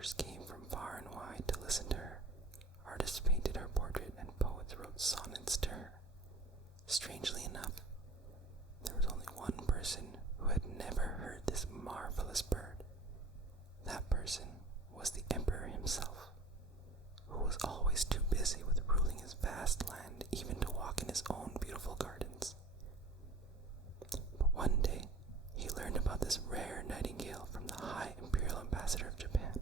Travelers came from far and wide to listen to her. Artists painted her portrait and poets wrote sonnets to her. Strangely enough, there was only one person who had never heard this marvelous bird. That person was the emperor himself, who was always too busy with ruling his vast land even to walk in his own beautiful gardens. But one day, he learned about this rare nightingale from the High Imperial Ambassador of Japan.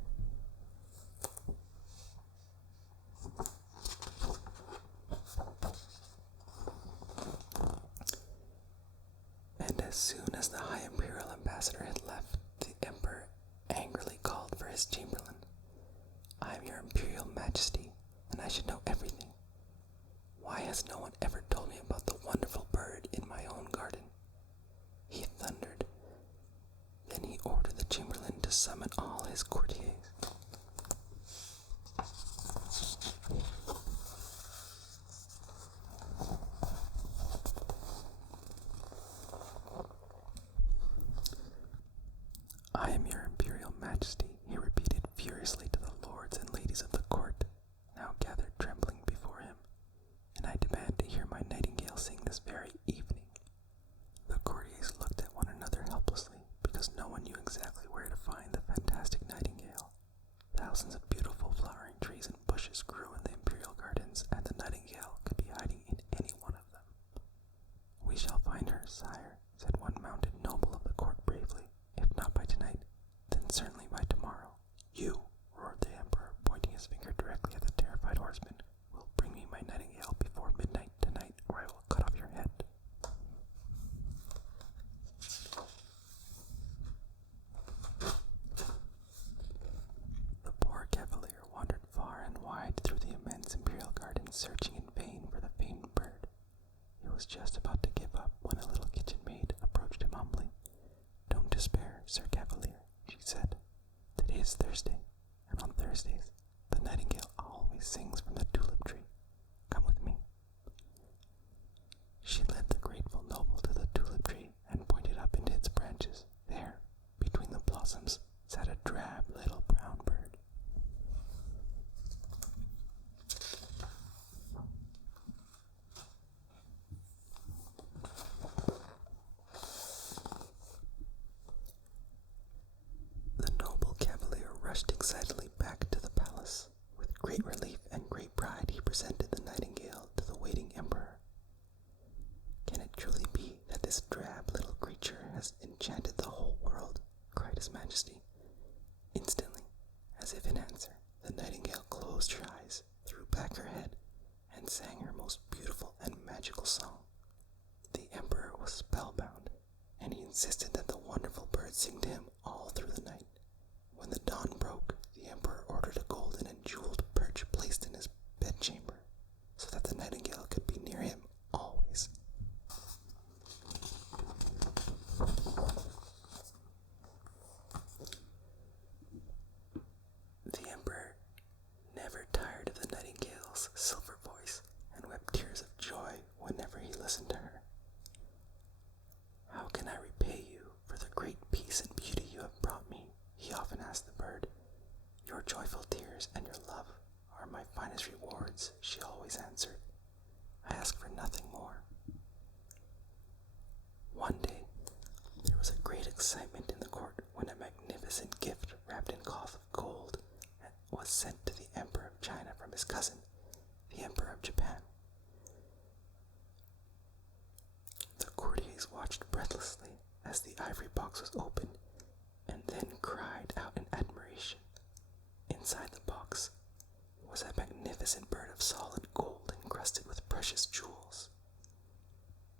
And as soon as the High Imperial Ambassador had left, the Emperor angrily called for his chamberlain. "I am your Imperial Majesty, and I should know everything. Why has no one ever told me about the wonderful bird in my own garden?" He thundered. Then he ordered the chamberlain to summon all his courtiers. "I am your Imperial Majesty," he repeated furiously to the lords and ladies of the court, now gathered trembling before him, "and I demand to hear my nightingale sing this very evening." The courtiers looked at one another helplessly, because no one knew exactly where to find the fantastic nightingale. Thousands of beautiful flowering trees and bushes grew in the imperial gardens, and the nightingale could be hiding in any one of them. "We shall find her, sire," said one mounted noble of the court bravely. "If not by tonight, then certainly by tomorrow." "You," roared the emperor, pointing his finger directly at the terrified horseman, "will bring me my nightingale before midnight tonight, or I will cut off your head." The poor cavalier wandered far and wide through the immense imperial garden, searching in vain for the famed bird. He was just about to give up when a little kitchen maid approached him humbly. "Don't despair, Sir Cavalier," she said. "Today is Thursday, and on Thursdays the nightingale always sings from the tulip tree. Come with me." She led the grateful noble to the tulip tree and pointed up into its branches. There, between the blossoms, sat a drab little brown bird. The noble cavalier rushed excitedly back to the palace. With great relief and great pride, he presented the nightingale to the waiting emperor. "Can it truly be that this drab little creature has enchanted the whole world?" cried his majesty. Instantly, as if in answer, the nightingale closed her eyes, threw back her head, and sang her most beautiful and magical song. The emperor was spellbound, and he insisted that the wonderful bird sing to him all through the night. When the dawn broke, the emperor ordered a golden and jeweled perch placed in his bedchamber, so that the nightingale could be near him always. The emperor never tired of the nightingale's silver voice, and wept tears of joy whenever he listened to her. "How can I repay you for the great peace and beauty you have brought me?" he often asked the bird. "Your joyful tears and your love are my finest rewards," she always answered. "I ask for nothing more." One day, there was a great excitement in the court when a magnificent gift wrapped in cloth of gold was sent to the Emperor of China from his cousin, the Emperor of Japan. The courtiers watched breathlessly as the ivory box was opened, and then cried out in admiration. Inside the box was a magnificent bird of solid gold encrusted with precious jewels.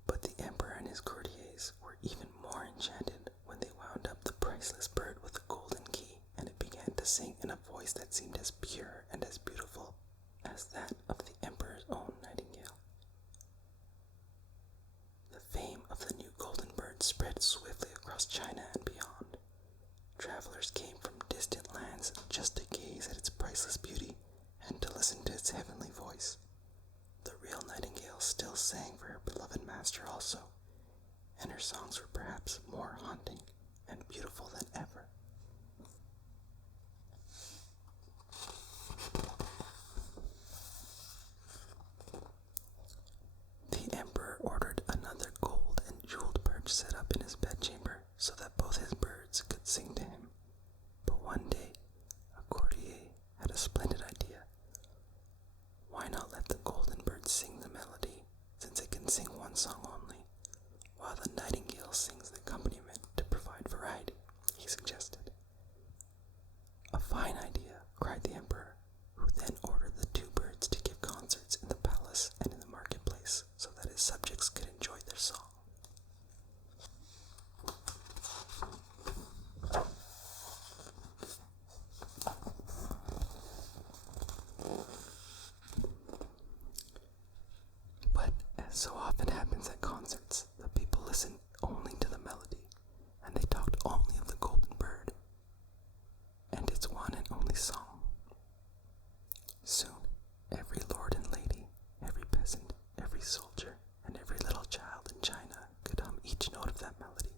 But the emperor and his courtiers were even more enchanted when they wound up the priceless bird with the golden key, and it began to sing in a voice that seemed as pure and as beautiful as that of the emperor's own nightingale. The fame of the new golden bird spread swiftly across China and beyond. Travelers came from distant lands just to gaze at its priceless beauty and to listen to its heavenly voice. The real nightingale still sang for her beloved master also, and her songs were perhaps more haunting and beautiful than ever. fine idea, cried the emperor, who then ordered the two birds to give concerts in the palace and in the marketplace so that his subjects could enjoy their song. But, as so often happens at concerts, the people listened only to the melody, and they talked only of the golden bird and its one and only song. Soon, every lord and lady, every peasant, every soldier, and every little child in China could hum each note of that melody.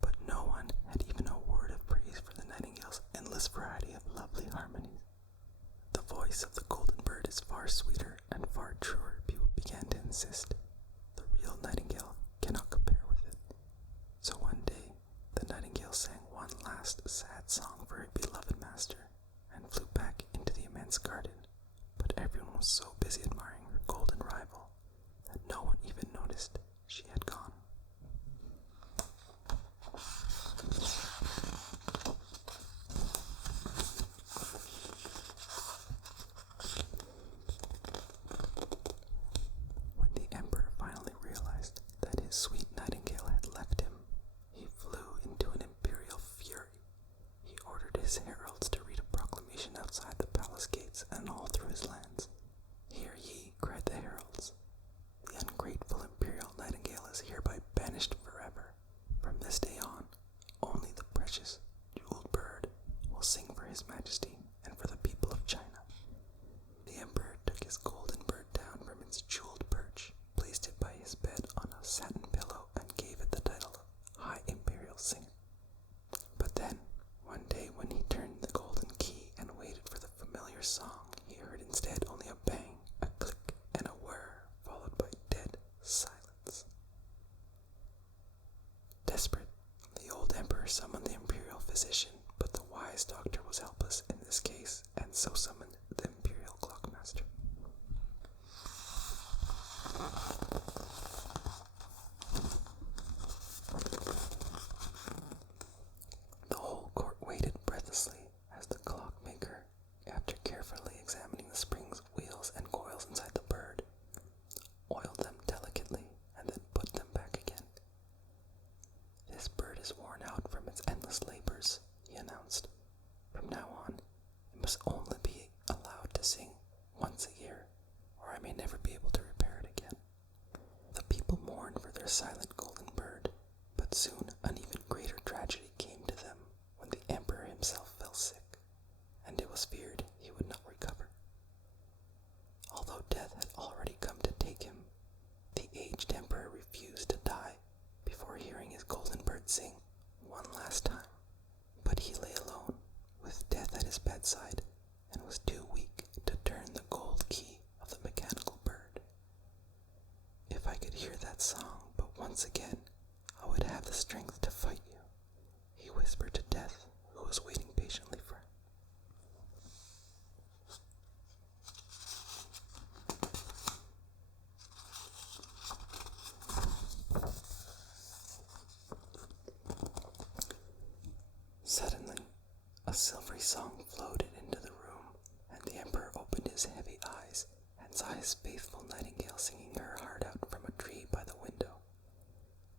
But no one had even a word of praise for the nightingale's endless variety of lovely harmonies. The voice of the golden bird is far sweeter and far truer, people began to insist. The real nightingale cannot compare with it. So one day, the nightingale sang one last sad song for her beloved master, and flew back into the immense garden, but everyone was so busy admiring her golden rival that no one even noticed she had gone. When the emperor finally realized that his sweet nightingale had left him, he flew into an imperial fury. He ordered his heralds to read a proclamation outside the palace gates and all through his lands. "Hear ye," cried the heralds. "The ungrateful imperial nightingale is hereby banished forever. From this day on, only the precious jeweled bird will sing for his majesty and for the people of China." The emperor took his golden bird down from its jeweled perch, placed it by his bed on a satin pillow, and gave it the title of High Imperial Singer. But then, one day when he turned the golden key and waited for the familiar song, he heard instead only a bang, a click, and a whir, followed by dead silence. Desperate, the old emperor summoned the imperial physician, but the wise doctor was helpless in this case, and so summoned the imperial clockmaster. The whole court waited breathlessly as the clockmaker, after carefully examining the springs, wheels, and coils inside the bird, oiled them delicately and then put them back again. "This bird is worn out from its endless labors," he announced. "From now on, it must only be allowed to sing once a year, or I may never be able to repair it again." The people mourned for their silent golden bird, but soon an even greater tragedy came to them when the emperor himself fell sick, and it was feared he would not recover. Although death had already come to take him, the aged emperor refused to die before hearing his golden bird sing one last time. But he lay alone, with death at his bedside, and was too weak to turn the gold key of the mechanical bird. "If I could hear that song but once again, I would have the strength to fight you," he whispered to Death, who was waiting patiently for him. Suddenly, a silvery song floated into the room, and the emperor opened his heavy eyes and saw his faithful nightingale singing her heart out from a tree by the window.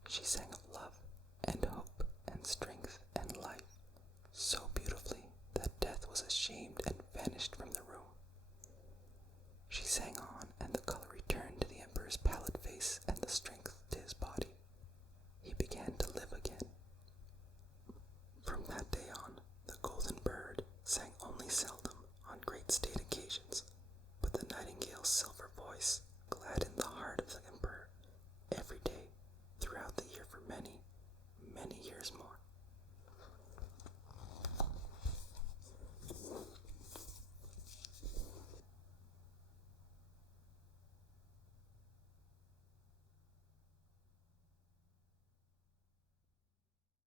She sang of love and hope and strength and life so beautifully that Death was ashamed and vanished from the room. She sang on, and the color returned to the emperor's pallid face and the strength to his body. He began to live again. From that day on, the golden bird sang only seldom on great state occasions, but the nightingale's silver voice gladdened the